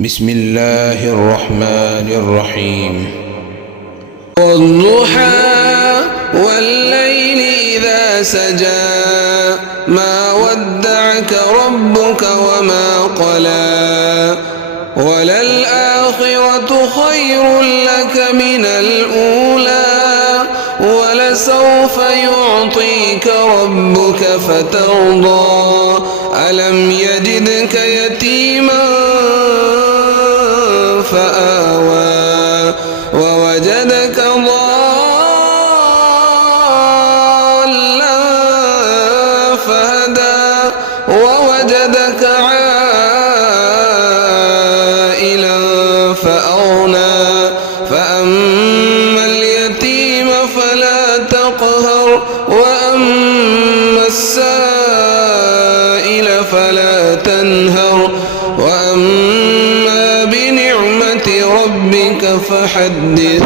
بسم الله الرحمن الرحيم. والضحى والليل إذا سجى ما ودعك ربك وما قلى وللآخرة خير لك من الأولى ولسوف يعطيك ربك فترضى ألم يجدك يتيما فآوى ووجدك ضالا فهدى ووجدك عائلا فأغنى فأما اليتيم فلا تقهر وأما السائل فلا تنهر وأما بنعمة ربك فحدث.